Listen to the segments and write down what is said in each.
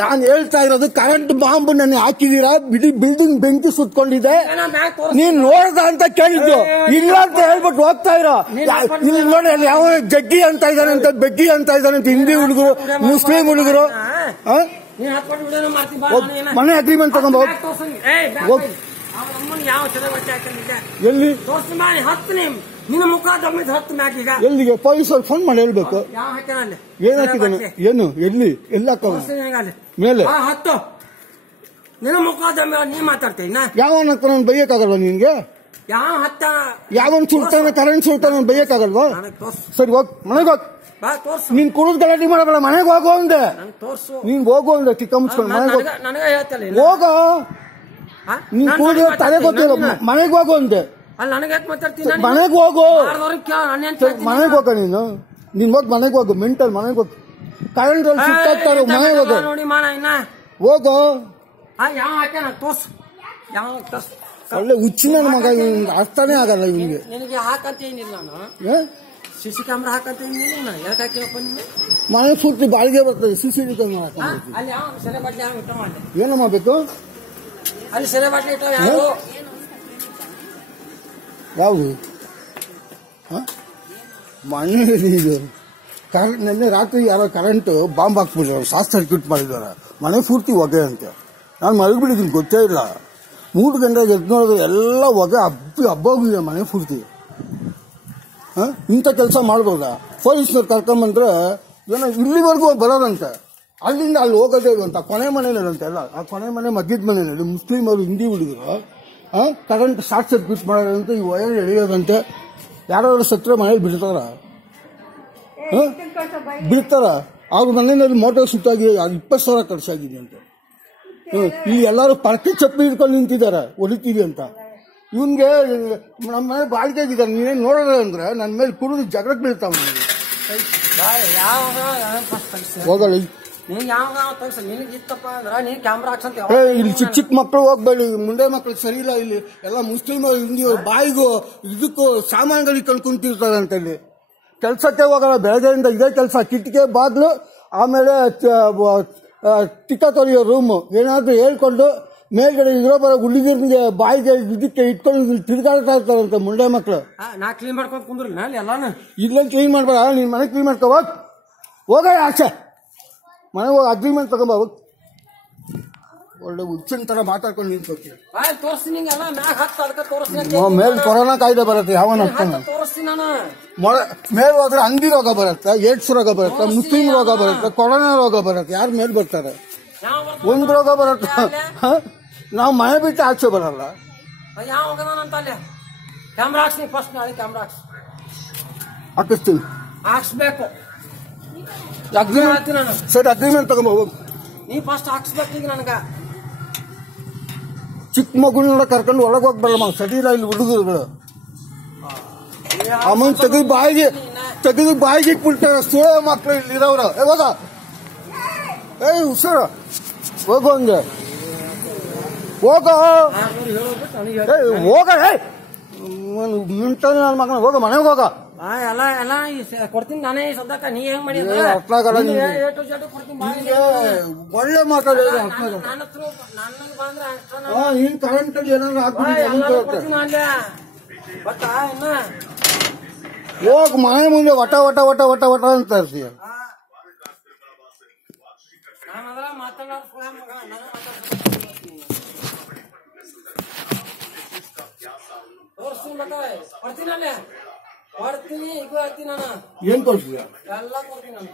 ನಾನು ಹೇಳ್ತಾ ಇರೋದು ಕರೆಂಟ್ ಬಾಂಬ್ ನನ್ನ ಹಾಕಿದೀರಾ, ಬಿಲ್ಡಿಂಗ್ ಬೆಂಕಿ ಸುತ್ಕೊಂಡಿದೆ, ನೀನ್ ನೋಡ್ದ ಅಂತ ಕೇಳಿದ್ದು, ಇಲ್ಲ ಅಂತ ಹೇಳ್ಬಿಟ್ಟು ಹೋಗ್ತಾ ಇರೋ. ಇಲ್ಲಿ ನೋಡಿ ಯಾವ ಜಗ್ಗಿ ಅಂತ ಇದ್ದಾನಂತೆ, ಬೆಗ್ಗಿ ಅಂತ ಇದ್ದಾನಂತೆ, ಹಿಂದಿ ಹುಡುಗರು, ಮುಸ್ಲಿಂ ಹುಡುಗರು. ಮನೆ ಅಗ್ರಿಮೆಂಟ್ ತಗೊಂಡ್ ಎಲ್ಲಿ ನಿನ್ನ ಮುಖ ದಮ್ಮಿದ್ ಹತ್ತು ಮ್ಯಾಕೀಗ ಎಲ್ಲಿಗೆ ಪೊಲೀಸರು ಫೋನ್ ಮಾಡಿ ಹೇಳ್ಬೇಕು. ಏನ್ ಹಾಕಿದ್ದಾನೆ, ಏನು, ಎಲ್ಲಿ ಮೇಲೆ ಹತ್ತು ನಿನ್ನ ಮುಖ ದಮ್ಮ ನೀ ಮಾತಾಡ್ತೀನಿ. ಯಾವನ ನಾನು ಬೈಯಕ್ಕಾಗಲ್ವಾ ನಿನ್ಗೆ? ಯಾವನ್ ಸುಲ್ತಾನ ಕರೆಂಟ್ ಸುಲ್ತಾನ ಬೈಯಕ್ಕಾಗಲ್ವಾ? ಸರಿ ಹೋಗ್ ಮನೆಗೆ ಹೋಗ್. ನೀನ್ ಕುಡಿದ್ ಗಲಾಟೆ ಮಾಡಬೇಡ, ಮನೆಗೆ ಹೋಗೋ ಅಂದೆ. ನೀನ್ ಹೋಗೋ ಅಂದೆ ಕಿಕ್ಕಮ್ಸ್ಕೊಂಡು ಮನೆಗೆ ಹೋಗ. ನೀನ್ ಕುಡಿದ ತಲೆ ಗೊತ್ತಿಲ್ಲ, ಮನೆಗೆ ಹೋಗೋ ಅಂದೆ. ಮನೆಗೆ ಹೋಗು, ಮನೆಗೆ ಹೋಗ ನೀನು. ನೀನ್ ಹೋಗ್ ಮನೆಗೆ ಹೋಗು, ಮೆಂಟಲ್ ಮನೆಗೆ ಹೋಗು. ಕರೆಂಟ್ ಅಲ್ಲಿ ಸುತ್ತಾಗ್ತಾರ, ಮನೆಗೆ ಹೋಗು, ಹೋಗು. ಒಳ್ಳೆ ಹುಚ್ಚಿನ ಮಗ, ಅರ್ಥನೇ ಆಗಲ್ಲ ಇವ್ನಿಗೆ. ಹಾಕಂತ ಏನಿಲ್ಲ, ನಾನು ಸಿಸಿ ಕ್ಯಾಮ್ರಾ ಹಾಕಂತ ಏನಿಲ್ಲ. ಯಾಕೆ ಹಾಕಿರಪ್ಪ ನೀವು? ಮನೆ ಪೂರ್ತಿ ಬಾಳಿಗೆ ಬರ್ತದೆ ಸಿಸಿ ಕ್ಯಾಮ್ರಾ ಹಾಕಿ. ಅಲ್ಲಿ ಯಾವ ಸೆರೆ ಬಾಟ್ಲಿ ಯಾವ ಇಟ್ಟ ಮಾಡಿ ಏನು ಮಾಡ್ಬೇಕು? ಅಲ್ಲಿ ಸೆರೆ ಬಾಟ್ಲಿ ಇಟ್ಟ ಯಾರು? ಯಾವುದು ಮನೆ ಇದು? ನಿನ್ನೆ ರಾತ್ರಿ ಯಾರೋ ಕರೆಂಟ್ ಬಾಂಬ್ ಹಾಕ್ಬಿಟ್ಟಿದ್ದಾರೆ, ಶಾರ್ಟ್ ಸರ್ಕ್ಯೂಟ್ ಮಾಡಿದ್ದಾರೆ, ಮನೆ ಪೂರ್ತಿ ಹೊಗೆ ಅಂತೆ. ನಾನು ಮಲಗಿಬಿಟ್ಟಿದ್ದೀನಿ, ಗೊತ್ತೇ ಇಲ್ಲ. 3 ಗಂಟೆಗೆ ಎದ್ದು ನೋಡಿದ್ರೆ ಎಲ್ಲ ಹೊಗೆ ಹಬ್ಬೋಗಿದೆ ಮನೆ ಪೂರ್ತಿ. ಇಂಥ ಕೆಲಸ ಮಾಡ್ಬೋದಾ? ಪೊಲೀಸ್ನವ್ರು ಕರ್ಕೊಂಬಂದ್ರೆ ಏನೋ ಇಲ್ಲಿವರೆಗೂ ಬರೋದಂತೆ, ಅಲ್ಲಿಂದ ಅಲ್ಲಿ ಹೋಗೋದೇ ಅಂತ. ಕೊನೆ ಮನೇನಂತೆ ಎಲ್ಲ, ಆ ಕೊನೆ ಮನೆ ಮಧ್ಯದ ಮನೆಯಲ್ಲಿ ಮುಸ್ಲಿಂ ಅವರು, ಹಿಂದಿ ಹುಡುಗರು ಕರೆಂಟ್ ಶಾರ್ಟ್ ಸರ್ಕ್ಯೂಟ್ ಮಾಡೋದಂತೆ, ಈ ವಯರ್ ಎಳೆಯೋದಂತೆ. ಯಾರಾದ್ರೂ ಸತ್ರ ಮನೇಲಿ ಬಿಡ್ತಾರ? ಅವ್ರ ಮನೆಯಲ್ಲಿ ಮೋಟರ್ ಸುತ್ತಾಗಿ 20,000 ಖರ್ಚಾಗಿದೆ ಅಂತ. ಇಲ್ಲಿ ಎಲ್ಲರೂ ಪರ್ಕೆ ಚಪ್ಪಲಿ ಹಿಡ್ಕೊಂಡು ನಿಂತಿದ್ದಾರೆ, ಹೊಡಿತೀವಿ ಅಂತ. ಇವನ್ಗೆ ನಮ್ಮ ಮನೆ ಬಾಳಿಕೆ ಆಗಿದ್ದಾರೆ, ನೀನೇನು ನೋಡೋಣ ಅಂದ್ರೆ ನನ್ನ ಮೇಲೆ ಕುಡಿದು ಜಗಳಕ್ಕೆ ಬೀಳ್ತಾವ. ಹೋಗಲ್ಲ ಇಲ್ಲಿ ಚಿಕ್ಕ ಚಿಕ್ಕ ಮಕ್ಕಳು ಹೋಗ್ಬೇಡಿ, ಮುಂದೆ ಮಕ್ಕಳು ಸರಿ ಇಲ್ಲ. ಇಲ್ಲಿ ಎಲ್ಲ ಮುಸ್ಲಿಮ್ ಹಿಂದಿಯವರು ಬಾಯಿಗೂ ಇದಕ್ಕೂ ಸಾಮಾನುಗಳಿಗೆ ಕಣ್ಕೊಂತಿರ್ತಾರೆ ಅಂತ. ಇಲ್ಲಿ ಕೆಲ್ಸಕ್ಕೆ ಹೋಗಲ್ಲ, ಬೆಳಗ್ಗೆಯಿಂದ ಇದೇ ಕೆಲಸ. ಕಿಟಕಿ ಬಾಗ್ಲು, ಆಮೇಲೆ ಟಿಕ್ಕ ತೊಳೆಯೋ ರೂಮು. ಏನಾದ್ರೂ ಹೇಳ್ಕೊಂಡು ಮೇಲ್ಗಡೆ ಇರೋ ಬರೋ ಹುಡುಗಿರ್ಗೆ ಬಾಯಿಗೆ ಇದಕ್ಕೆ ಇಟ್ಕೊಂಡು ತಿರ್ಗಾಡ್ತಾ ಇರ್ತಾರಂತೆ ಮುಂಡೆ ಮಕ್ಕಳು. ನಾ ಕ್ಲೀನ್ ಮಾಡ್ಕೊಂಡು ಕುಂದ್ರಿ ಇಲ್ಲೇ ಕ್ಲೀನ್ ಮಾಡ್ಬೇಡ, ನೀನ್ ಮನೆ ಕ್ಲೀನ್ ಮಾಡ್ಕೋ. ಹೋಗ ಆಚೆ ಮನೆಗೆ ಹೋಗಿ ಅಗ್ರಿಮೆಂಟ್ ತಗೊಂಬ. ಒಳ್ಳೆ ಹುಚ್ಚಿನ ತರ ಮಾತಾಡ್ಕೊಂಡು ನಿಂತ್ಕೋತೀವಿ. ಮೇಲ್ ಕೊರೋನಾ ಕಾಯ್ದೆ ಬರುತ್ತೆ, ಯಾವನ ಮೇಲ್ ಹೋದ್ರೆ ಅಂಗಿ ರೋಗ ಬರುತ್ತೆ, ಏಡ್ಸ್ ರೋಗ ಬರುತ್ತೆ, ಮುಸ್ಲಿಂ ರೋಗ ಬರುತ್ತೆ, ಕೊರೋನಾ ರೋಗ ಬರುತ್ತೆ. ಯಾರು ಮೇಲ್ ಬರ್ತಾರೆ? ಒಂದ್ ರೋಗ ಬರುತ್ತೆ. ನಾವು ಮನೆ ಬಿಟ್ಟು ಆಚೆ ಬರಲ್ಲ. ಹಾಕಿಸ್ತೀನಿ, ಹಾಕ್ಸ್ಬೇಕು. ಸರಿ ಅಗ್ರಿಮೆಂಟ್ ತಗೊಂಬ. ನೀ ಫಸ್ಟ್ ಹಾಕ್ಸ್ಬೇಕು. ಈಗ ನನಗ ಚಿಕ್ಕ ಮಗುನ ಕರ್ಕೊಂಡು ಒಳಗೆ ಹೋಗ್ಬರಲ್ಲ, ಸಡಿಲ್ಲ ಇಲ್ಲಿ ಹುಡುಗರುಗಳು. ಅಮ್ಮನ್ ತೆಗೆದು ಬಾಯಿಗೆ ಇಟ್ಬಿಡ್ತಾರೆ ಸೋಳ ಮಕ್ಳು ಇಲ್ಲಿರೋರು. ಹೋಗ, ಹುಷಾರ ಹೋಗೋ ಹಂಗೆ ಹೋಗ ಮಿಂಟಾನೆ ನನ್ನ ಮಗನ. ಹೋಗ ಮನೆಗೆ ಹೋಗ. ಎಲ್ಲ ಕೊಡ್ತೀನಿ ನಾನೇ ಸದ್ಯಕ್ಕ. ನೀ ಹೆಂಗ್ ಮಾಡಿ ಒಳ್ಳೆ ಮಾತಾಡಿದ್ರೆ ನೀನ್ ಕರೆಂಟ್ ಅಲ್ಲಿ ಏನಾದ್ರು ಹೋಗ್ ಮನೆ ಮುಂದೆ ವಟ ವಟ ವಟ ವಟ ವಟ ಅಂತ ಇರ್ತೀಯ. ಏನ್ ಕೊಡ್ತೀಯ? ಎಲ್ಲ ಕೊಡ್ತೀನಿ ನಾನು.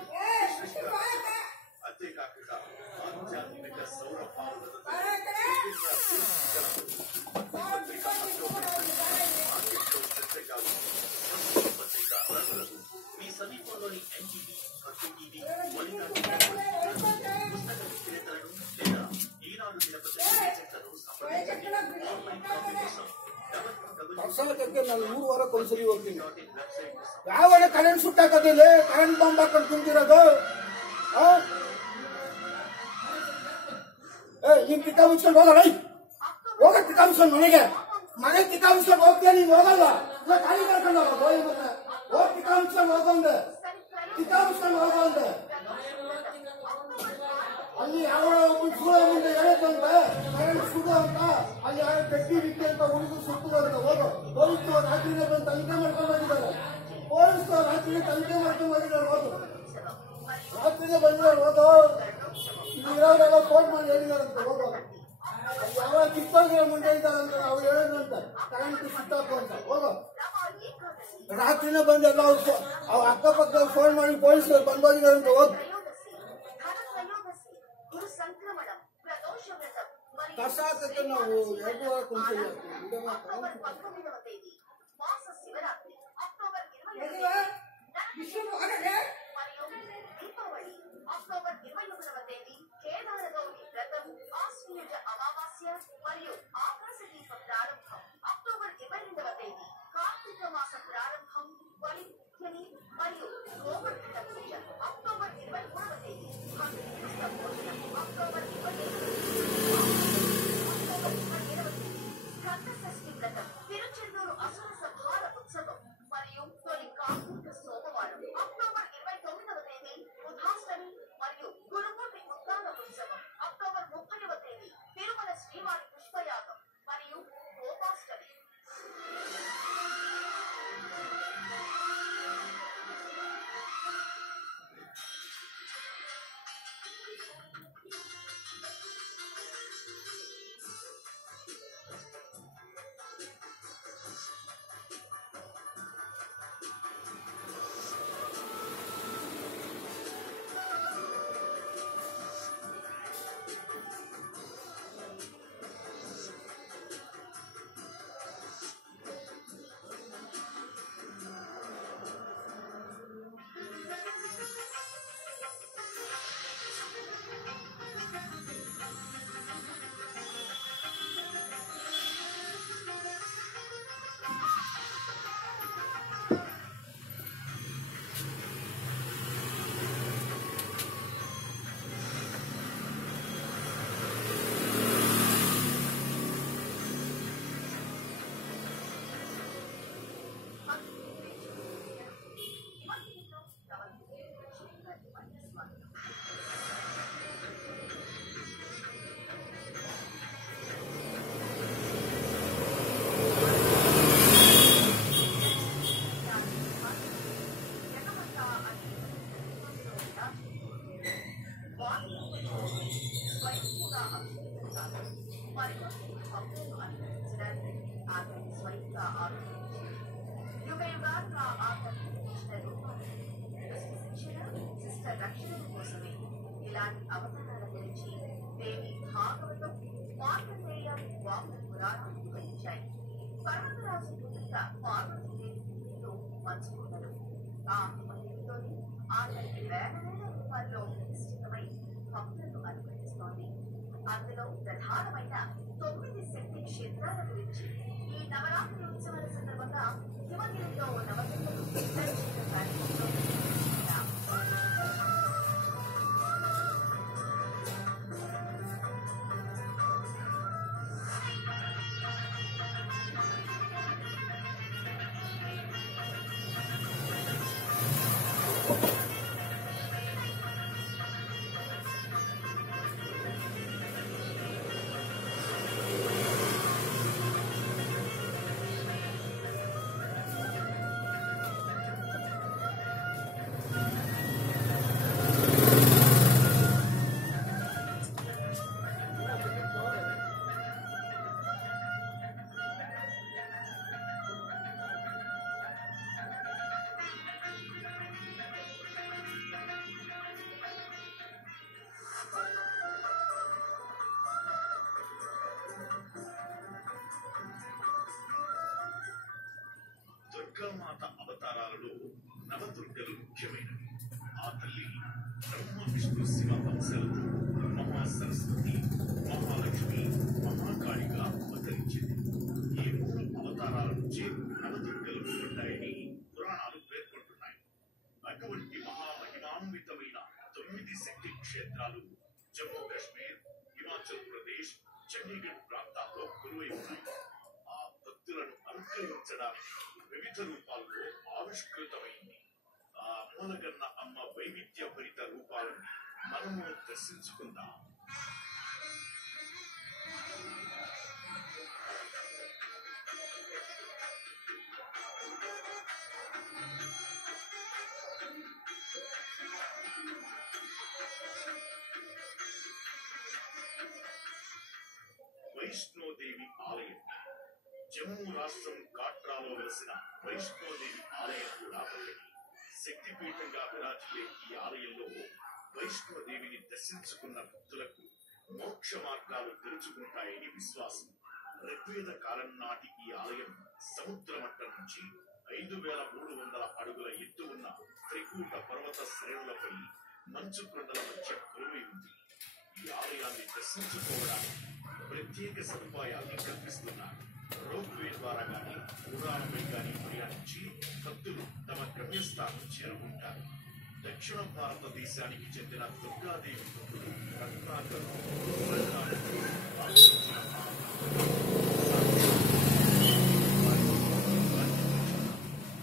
ನಾನು 3 ವಾರಕ್ಕೊಂದ್ಸರಿ ಹೋಗ್ತೀನಿ. ಯಾವ ಕರೆಂಟ್ ಸುಟ್ಟಾಕದಿಲ್ಲ, ಕರೆಂಟ್ ಬಾಂಬ್ ಹಾಕೊಂಡು ಕುಂತಿರೋದು. ನೀನ್ ಟಿಕ್ಕ ಮುಚ್ಕೊಂಡು ಹೋಗಲ್ಲ, ಹೋಗ ಟಿಕ್ಕ ಮುಚ್ಕೊಂಡು ಮನೆ ಟಿಕ್ಕ ಮುಚ್ಕೊಂಡು ಹೋಗ್ತೀಯ. ನೀನ್ ಹೋಗಲ್ಲ, ಖಾಲಿ ಮಾಡ್ಕೊಂಡು ಹೋಗಿ ಟಿಕ್ಕ ಮುಚ್ಕೊಂಡು ಹೋಗಂದೆ, ಟಿಕ್ಕ ಮುಚ್ಕೊಂಡು ಹೋಗಂದೆ. ಬೆಂಕಿ ಬಿಕ್ಕಿ ಅಂತ ಹುಡುಗರು ಸುತ್ತುವಾಗ ಹೋಗೋ ಪೊಲೀಸರು ರಾತ್ರಿನೇ ಬಂದು ತನಿಖೆ ಮಾಡ್ಕೊಂಡು ಹೋಗಿದ್ದಾರೆ. ಪೊಲೀಸರು ರಾತ್ರಿನೇ ತನಿಖೆ ಮಾಡ್ಕೊಂಡು ಹೋಗಿದ್ದಾರೆ. ಹೋಗೋ ರಾತ್ರಿನೇ ಬಂದಿದ್ದಾರೆ. ಹೋಗೋ ಇದು ಇರೋರೆಲ್ಲ ಫೋನ್ ಮಾಡಿ ಹೇಳಿದಾರಂತೆ. ಹೋಗೋ ಯಾವ ಕಿತ್ತೋಗಿರೋ ಮುಂದೆ ಇದ್ದಾರಂತ ಅವ್ರು ಹೇಳಿದ್ರಂತೆ ಕರೆಂಟ್ ಸಿಕ್ತಾಕು ಅಂತ. ಹೋಗೋ ರಾತ್ರಿನೇ ಬಂದೆಲ್ಲ ಅವ್ರು ಅಕ್ಕಪಕ್ಕ ಫೋನ್ ಮಾಡಿ ಪೊಲೀಸರು ಬಂದೋಗಿದಾರಂತ. ಹೋಗಿ ಕಸ ಹಾಕಕ್ಕೆ ನಾವು 2 ವಾರ ಕುಂತಿಲ್ಲ. అమావాస్య మరియు ఆకాశ దీపం ప్రారంభం అక్టోబర్ 22వ తేదీ కార్తీక మాస ప్రారంభం బలి మరియు గోవర్ధన పూజ అక్టోబర్ 23వ తేదీ అక్టోబర్ 27వ తేదీ స్కంద షష్ఠి వ్రతం తిరుచెందూరు అసుర సంహార ఉత్సవం మరియు తొలి కార్తీక సోమవారం అక్టోబర్ 29వ తేదీ బుధాష్టమి మరియు గురుమూర్తి ఉత్తాన ఉత్సవం అక్టోబర్ 30వ తేదీ తిరుమల శ్రీవారి పుష్పయాగం మరియు గోపాష్టమి. ఇలాంటి అవతారాల గురించి దేవి భాగవతం మార్కండేయం వామన పురాణాలు వివరించాయి. పర్వతరాజు పుత్రిక పార్వతీదేవితో పంచుకున్నారు. ఆ హిమగిరితోని ఆతనికి వేల రూపాల్లో ప్రతిష్ఠితమై భక్తులను అనుగ్రహిస్తోంది. అందులో ప్రధానమైన 9 శక్తి క్షేత్రాల గురించి ఈ నవరాత్రి ఉత్సవాల సందర్భంగా హిమగిరిలో నవదుర్గలు దర్శన కార్యక్రమంలో దుర్గామాత అవతారాలలో నవదుర్గలు ముఖ్యమైనవి. ఆ తల్లి బ్రహ్మ విష్ణు శివ వంశలతో మహాసరస్వతి, మహాలక్ష్మి, మహాకాళిగా అవతరించింది. ఈ 3 అవతారాల నుంచి నవదుర్గలు ఉంటాయని పురాణాలు పేర్కొంటున్నాయి. అటువంటి మహామహిమాన్వితమైన 9 శక్తి క్షేత్రాలు జమ్మూ కాశ్మీర్, హిమాచల్ ప్రదేశ్, చండీగఢ్ ప్రాంతాల్లో కొలువై ఉన్నాయి. ఆ భక్తులను అనుగ్రహించడానికి వివిధ రూపాల్లో ఆవిష్కృతమైంది. ఆ మూలగన్న అమ్మ వైవిధ్య భరిత రూపాలను మనము దర్శించుకుందాం. ఆలయం. జమ్మూ రాష్ట్రం కాట్రాలో వెలసిన వైష్ణోదేవి ఆలయం కూడా ఒకటి. శక్తిపీఠంగా విరాజిల్లే ఈ ఆలయంలో వైష్ణోదేవిని దర్శించుకున్న భక్తులకు మోక్ష మార్గాలు తెరుచుకుంటాయని విశ్వాసం. ఋగ్వేద కాలం నాటి ఈ ఆలయం సముద్ర మట్టం నుంచి 5300 అడుగుల ఎత్తు ఉన్న త్రికూట పర్వత శ్రేణులపై మంచు కొండల మధ్య కొలువై ఉంది. ఈ ఆలయాన్ని దర్శించుకోవడానికి ప్రత్యేక సదుపాయాన్ని కల్పిస్తున్నారు. రోప్వే ద్వారా గాని ఉడానపై గాని ప్రయాణించి భక్తులు తమ గమ్యస్థానం చేరుకుంటారు. దక్షిణ భారతదేశానికి చెందిన దుర్గాదేవి భక్తులు రత్నాకర్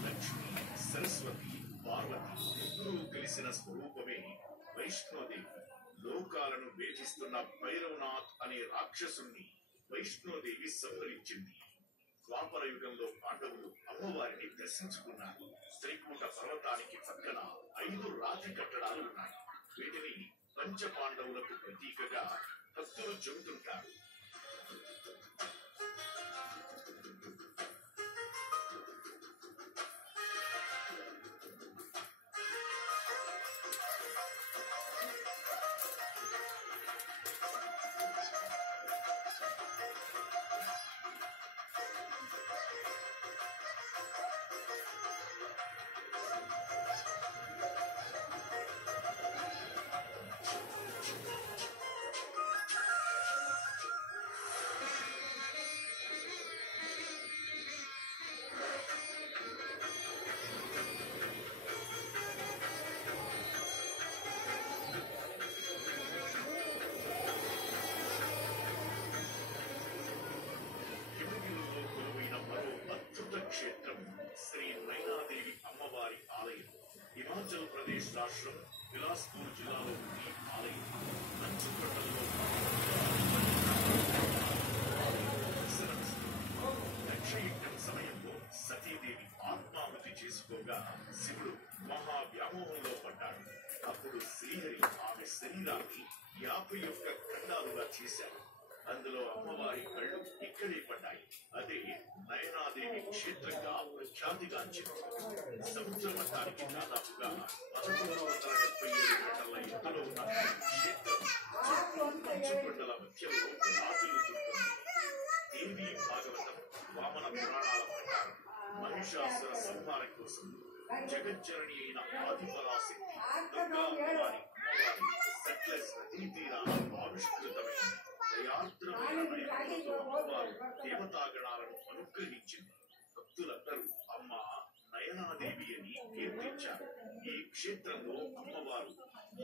లక్ష్మి, సరస్వతి, పార్వతి ముగ్గురు కలిసిన స్వరూపమే వైష్ణోదేవి. లోకాలను వేధిస్తున్న భైరవనాథ్ అనే రాక్షసుణ్ణి వైష్ణోదేవి సంహరించింది. ద్వాపర యుగంలో పాండవులు అమ్మవారిని దర్శించుకున్నారు. శ్రీకూట పర్వతానికి పక్కన 5 రాతి కట్టడాలు ఉన్నాయి. వీటిని పంచ పాండవులకు ప్రతీకగా భక్తులు చెబుతుంటారు. క్షేత్రం శ్రీ నైనాదేవి అమ్మవారి ఆలయం. హిమాచల్ ప్రదేశ్ రాష్ట్రం బిలాస్పూర్ జిల్లాలో ఉంది ఆలయం. మంచు కొండల్లో దక్షయజ్ఞం సమయంలో సతీదేవి ఆత్మాహుతి చేసుకోగా శివుడు మహావ్యామోహంలో పడ్డాడు. అప్పుడు శ్రీహరి ఆమె శరీరాన్ని 51 ఖండాలుగా చేశాడు. అందులో అమ్మవారి కళ్ళు ఇక్కడే పడ్డాయి. అదే నయనాదేవి క్షేత్రంగా ప్రఖ్యాతిగాంచింది. సముద్ర మట్టానికి దాదాపుగా 1177 మీటర్ల ఎత్తులో ఉన్న క్షేత్రం మంచుకొండల మధ్యలో రాజులుతుంది. దేవి భాగవతం, వామన పురాణాల ప్రకారం మహిషాసుర సంహారం కోసం జగజ్జనని అయిన ఆదిపరాశక్తి దుర్గా అమ్మవారి సట్లెస్ నదీ తీరాన ఆవిష్కృతమైంది. దయార్ద్రమైన నయనాలతో అమ్మవారు దేవతాగణాలను అనుగ్రహించింది. భక్తులందరూ అమ్మ నయనాదేవి అని కీర్తించారు. ఈ క్షేత్రంలో అమ్మవారు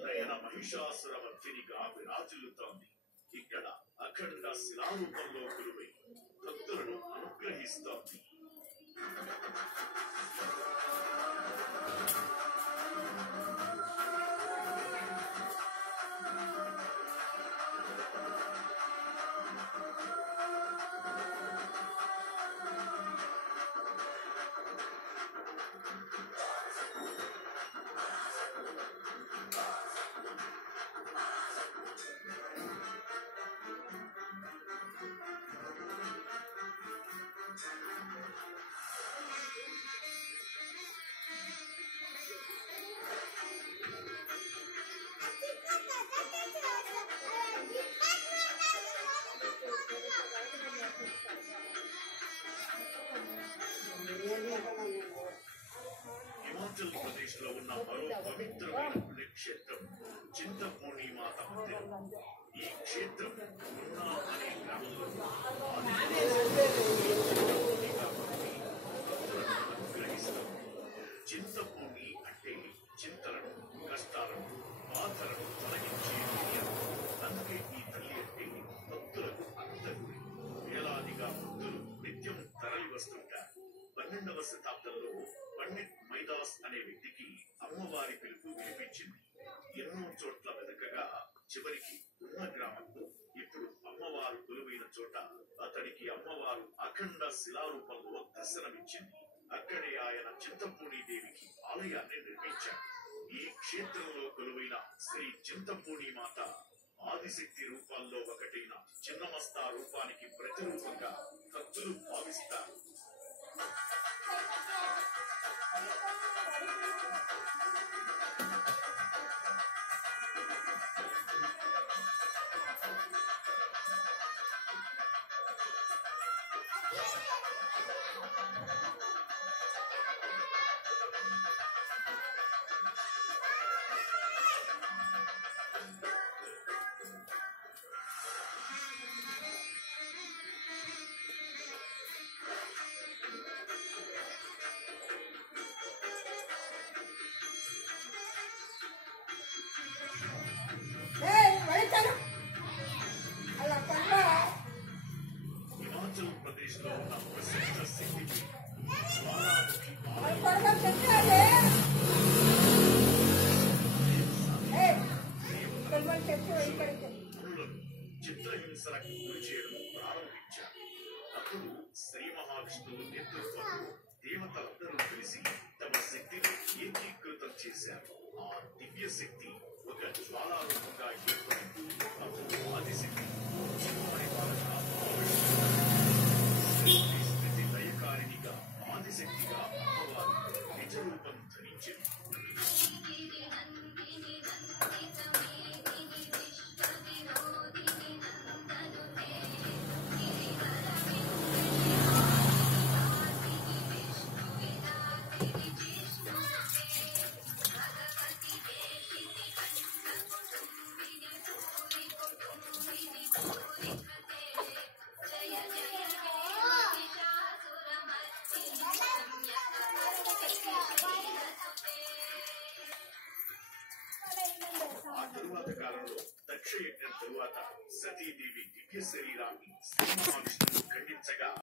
నయన మహిషాసుర వర్ధినిగా విరాజిల్లుతోంది. ఇక్కడ అఖండ శిలారూపంలో కొలువై భక్తులను అనుగ్రహిస్తోంది. హిమాచల్ ప్రదేశ్ లో ఉన్న మరో పవిత్రమైన పుణ్యక్షేత్రం చింతపూర్ణి మాత మందిరం. ఈ క్షేత్రం మున్నా అనే గ్రామంలో అనుగ్రహిస్తాం. చింతపూర్ణి అంటే చింతలను, కష్టాలను, బాధలను తొలగించే పుణ్యం. అందుకే ఈ తల్లి అంటే భక్తులకు అంతగుడి. వేలాదిగా భక్తులు నిత్యం తరలి వస్తుంటారు. 12వ శతాబ్దంలో పండిత్ మైదాస్ అనే వ్యక్తికి అమ్మవారి పిలుపు వినిపించింది. ఎన్నో చోట్ల వెతకగా చివరికి ఉన్న గ్రామంలో ఇప్పుడు అమ్మవారు కొలువైన చోట అతడికి అమ్మవారు అఖండ శిలారూపంలో దర్శనమిచ్చింది. అక్కడే ఆయన చింతపూర్ణి దేవికి ఆలయాన్ని నిర్మించాడు. ఈ క్షేత్రంలో కొలువైన శ్రీ చింతపూర్ణి మాత ఆదిశక్తి రూపాల్లో ఒకటైన చిన్నమస్తా రూపానికి ప్రతిరూపంగా భక్తులు భావిస్తారు. హిమాచల్ ప్రదేశ్ లో ఉన్న ప్రసిద్ధ శక్తి జ్వాలాముఖి చిత్రహింసలకు గురి చేయడం ప్రారంభించారు. అప్పుడు శ్రీ మహావిష్ణువు నేతృత్వంలో దేవతలందరూ కలిసి తమ శక్తిని ఏకీకృతం చేశారు. ఆ దివ్య శక్తి ఒక జ్వాలారూపంగా ఏర్పడింది. అప్పుడు ఆదిశక్తి స్థితి లయకారిణిగా ఆదిశక్తిగా అమ్మవారు నిజ రూపం ధరించింది. ఆ తరువాత కాలంలో దక్షయజ్ఞం తరువాత సతీదేవి దివ్య శరీరాన్ని శ్రీ మహావిష్ణువు ఖండించగా